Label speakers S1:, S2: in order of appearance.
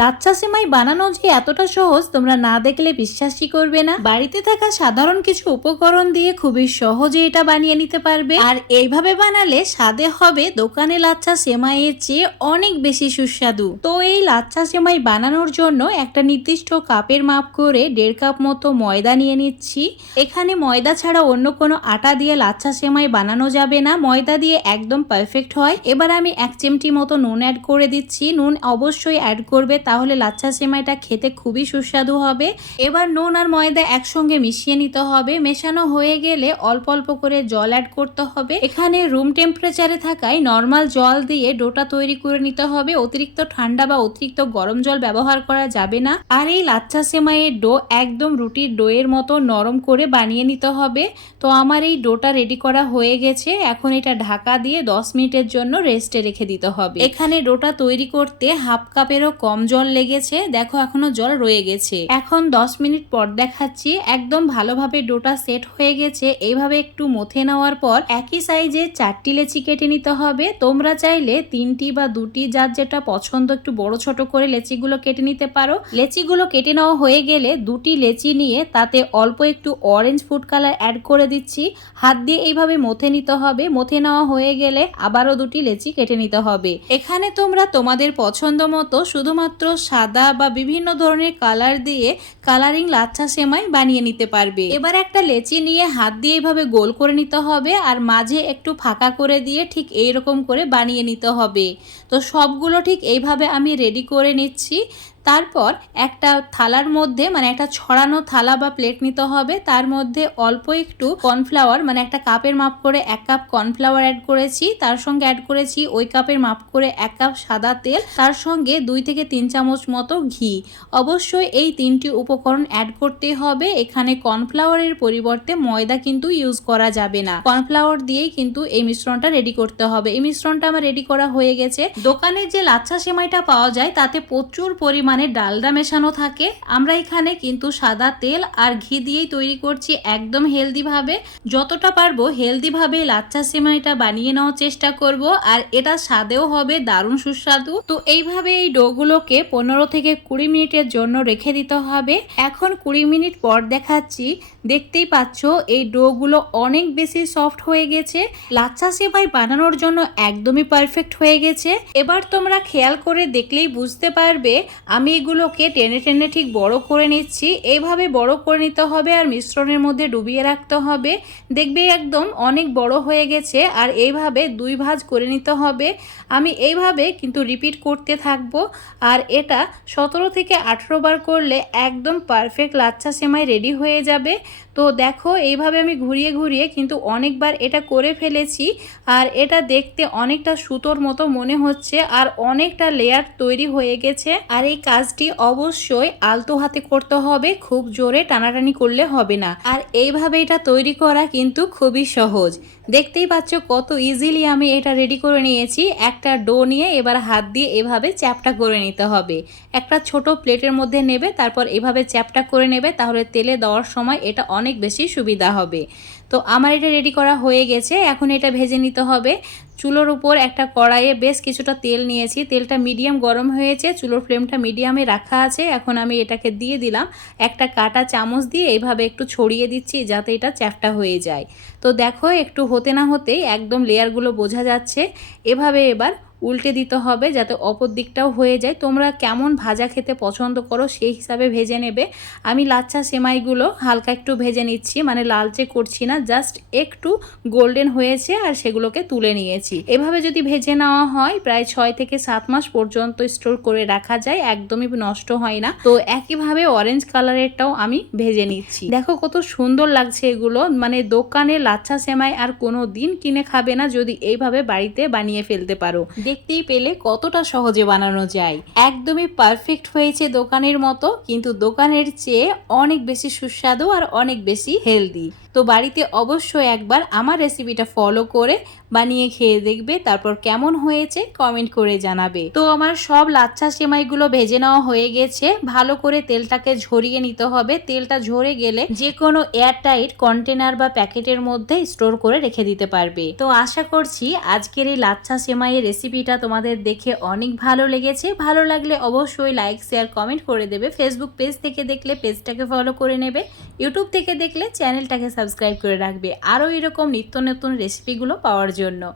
S1: লাচ্ছা সেমাই বানানো যে এতটা সহজ, তোমরা না দেখলে বিশ্বাসই করবে না। বাড়িতে থাকা সাধারণ কিছু উপকরণ দিয়ে খুবই সহজে এটা বানিয়ে নিতে পারবে। আর এইভাবে বানালে স্বাদে হবে দোকানে লাচ্ছা সেমাইয়ের চেয়ে অনেক বেশি সুস্বাদু। তো এই লাচ্ছা সেমাই বানানোর জন্য একটা নির্দিষ্ট কাপের মাপ করে দেড় কাপ মতো ময়দা নিয়ে নিচ্ছি। এখানে ময়দা ছাড়া অন্য কোনো আটা দিয়ে লাচ্ছা সেমাই বানানো যাবে না। ময়দা দিয়ে একদম পারফেক্ট হয়। এবার আমি এক চিমটি মতো নুন অ্যাড করে দিচ্ছি। নুন অবশ্যই অ্যাড করবে তাহলে লাচ্ছা সেমাইটা খেতে খুবই সুস্বাদু হবে। এবার নুন আর ময়দা একসঙ্গে মিশিয়ে নিতে হবে। মেশানো হয়ে গেলে অল্প অল্প করে জল অ্যাড করতে হবে। এখানে রুম টেম্পারেচারে থাকায় নর্মাল জল দিয়ে ডোটা তৈরি করে নিতে হবে। অতিরিক্ত ঠান্ডা বা অতিরিক্ত গরম জল ব্যবহার করা যাবে না। আর এই লাচ্ছা সেমাইয়ের ডো একদম রুটির ডোয়ের মতো নরম করে বানিয়ে নিতে হবে। তো আমার এই ডোটা রেডি করা হয়ে গেছে। এখন এটা ঢাকা দিয়ে 10 মিনিটের জন্য রেস্টে রেখে দিতে হবে। এখানে ডোটা তৈরি করতে হাফ কাপেরও কম জল লেগেছে, দেখো এখনও জল রয়ে গেছে। এখন 10 মিনিট পর দেখাচ্ছি, একদম ভালোভাবে ডোটা সেট হয়ে গেছে। এইভাবে একটু মথে নেওয়ার পর একই সাইজে চারটি লেচি কেটে নিতে হবে। তোমরা চাইলে তিনটি বা দুটি, যার যেটা পছন্দ, একটু বড় ছোট করে লেচিগুলো কেটে নিতে পারো। লেচিগুলো কেটে নেওয়া হয়ে গেলে দুটি লেচি নিয়ে তাতে অল্প একটু অরেঞ্জ ফুড কালার অ্যাড করে দিচ্ছি। হাত দিয়ে এইভাবে মথে নিতে হবে। মথে নেওয়া হয়ে গেলে আবারও দুটি লেচি কেটে নিতে হবে। এখানে তোমরা তোমাদের পছন্দ মতো শুধুমাত্র সাদা বা বিভিন্ন ধরনের কালার দিয়ে কালারিং লাচ্ছা সেমাই বানিয়ে নিতে পারবে। এবার একটা লেচি নিয়ে হাত দিয়ে এইভাবে গোল করে নিতে হবে আর মাঝে একটু ফাঁকা করে দিয়ে ঠিক এইরকম করে বানিয়ে নিতে হবে। তো সবগুলো ঠিক এইভাবে আমি রেডি করে নিচ্ছি। তারপর একটা থালার মধ্যে মানে একটা ছড়ানো থালা বা প্লেট নিতে হবে। তার মধ্যে অল্প একটু কর্নফ্লাওয়ার মানে একটা কাপের মাপ করে এক কাপ কর্নফ্লাওয়ার অ্যাড করেছি। তার সঙ্গে অ্যাড করেছি ওই কাপের মাপ করে এক কাপ সাদা তেল। তার সঙ্গে দুই থেকে তিন চামচ মতো ঘি। অবশ্যই এই তিনটি উপকরণ অ্যাড করতে হবে। এখানে কর্নফ্লাওয়ারের পরিবর্তে ময়দা কিন্তু ইউজ করা যাবে না। কর্নফ্লাওয়ার দিয়েই কিন্তু এই মিশ্রণটা রেডি করতে হবে। এই মিশ্রণটা আমার রেডি করা হয়ে গেছে। দোকানের যে লাচ্ছা সেমাইটা পাওয়া যায়, তাতে প্রচুর পরিমাণে ডালডা মেশানো থাকে। আমরা এখানে কিন্তু সাদা তেল আর ঘি দিয়েই তৈরি করছি একদম হেলদি ভাবে যতটা পারব হেলদি ভাবে লাচ্ছা সেমাইটা বানিয়ে নেওয়ার চেষ্টা করব আর এটা স্বাদেও হবে, দারুণ সুস্বাদু। তো এইভাবে এই ডোগুলোকে পনেরো থেকে কুড়ি মিনিটের জন্য রেখে দিতে হবে। এখন কুড়ি মিনিট পর দেখাচ্ছি। দেখতেই পাচ্ছ এই ডোগুলো অনেক বেশি সফট হয়ে গেছে। লাচ্ছা সেমাই বানানোর জন্য একদমই পারফেক্ট হয়ে গেছে। এবার তোমরা খেয়াল করে দেখলেই বুঝতে পারবে, আমি এগুলোকে টেনে টেনে ঠিক বড় করে নিচ্ছি। এইভাবে বড় করে নিতে হবে আর মিশ্রণের মধ্যে ডুবিয়ে রাখতে হবে। দেখবে একদম অনেক বড় হয়ে গেছে আর এইভাবে দুই ভাঁজ করে নিতে হবে। আমি এইভাবে কিন্তু রিপিট করতে থাকব। আর এটা সতেরো থেকে আঠেরো বার করলে একদম পারফেক্ট লাচ্ছা সেমাই রেডি হয়ে যাবে। তো দেখো, এইভাবে আমি ঘুরিয়ে ঘুরিয়ে কিন্তু অনেকবার এটা করে ফেলেছি। আর এটা দেখতে অনেকটা সুতোর মতো মনে হচ্ছে আর অনেকটা লেয়ার তৈরি হয়ে গেছে। আর এই কাজটি অবশ্যই আলতো হাতে করতে হবে, খুব জোরে টানাটানি করলে হবে না। আর এইভাবে এটা তৈরি করা কিন্তু খুবই সহজ। দেখতেই পাচ্ছ কত ইজিলি আমি এটা রেডি করে নিয়েছি। একটা ডো নিয়ে এবার হাত দিয়ে এভাবে চ্যাপটা করে নিতে হবে। একটা ছোট প্লেটের মধ্যে নেবে, তারপর এভাবে চ্যাপটা করে নেবে, তাহলে তেলে দেওয়ার সময় এটা অনেক বেশি সুবিধা হবে। তো আমার এটা রেডি করা হয়ে গেছে, এখন এটা ভেজে নিতে হবে। চুলোর উপর একটা কড়াইয়ে বেশ কিছুটা তেল নিয়েছি। তেলটা মিডিয়াম গরম হয়েছে, চুলোর ফ্লেমটা মিডিয়ামে রাখা আছে। এখন আমি এটাকে দিয়ে দিলাম। একটা কাটা চামচ দিয়ে এইভাবে একটু ছড়িয়ে দিচ্ছি যাতে এটা চ্যাপটা হয়ে যায়। তো দেখো, একটু হতে না হতেই একদম লেয়ারগুলো বোঝা যাচ্ছে। এভাবে এবার উল্টে দিতে হবে যাতে অপর দিকটাও হয়ে যায়। তোমরা কেমন ভাজা খেতে পছন্দ করো সেই হিসাবে ভেজে নেবে। আমি লাচ্ছা সেমাইগুলো হালকা একটু ভেজে নিচ্ছি মানে লালচে করছি না জাস্ট একটু গোল্ডেন হয়েছে আর সেগুলোকে তুলে নিয়েছি। এভাবে যদি ভেজে নেওয়া হয়, প্রায় ছয় থেকে সাত মাস পর্যন্ত স্টোর করে রাখা যায়, একদমই নষ্ট হয় না। তো একইভাবে অরেঞ্জ কালারেরটাও আমি ভেজে নিচ্ছি। দেখো কত সুন্দর লাগছে এগুলো মানে দোকানে লাচ্ছা সেমাই আর কোনো দিন কিনে খাবে না যদি এইভাবে বাড়িতে বানিয়ে ফেলতে পারো। দেখতেই পেলে কতটা সহজে বানানো যায়। একদমই পারফেক্ট হয়েছে দোকানের মতো, কিন্তু দোকানের চেয়ে অনেক বেশি সুস্বাদু আর অনেক বেশি হেলদি তো বাড়িতে অবশ্যই একবার আমার রেসিপিটা ফলো করে বানিয়ে খেয়ে দেখবে, তারপর কেমন হয়েছে কমেন্ট করে জানাবে। তো আমার সব লাচ্ছা সেমাইগুলো ভেজে নেওয়া হয়ে গেছে। ভালো করে তেলটাকে ঝরিয়ে নিতে হবে। তেলটা ঝরে গেলে যে কোনো এয়ারটাইট কন্টেনার বা প্যাকেটের মধ্যে স্টোর করে রেখে দিতে পারবে। তো আশা করছি আজকের এই লাচ্ছা সেমাইয়ের রেসিপিটা তোমাদের দেখে অনেক ভালো লেগেছে। ভালো লাগলে অবশ্যই লাইক শেয়ার কমেন্ট করে দেবে। ফেসবুক পেজ থেকে দেখলে পেজটাকে ফলো করে নেবে। ইউটিউব থেকে দেখলে চ্যানেলটাকে সাবস্ক্রাইব করে রাখবে। আরও এরকম নিত্য নতুন রেসিপিগুলো পাওয়ার জন্য।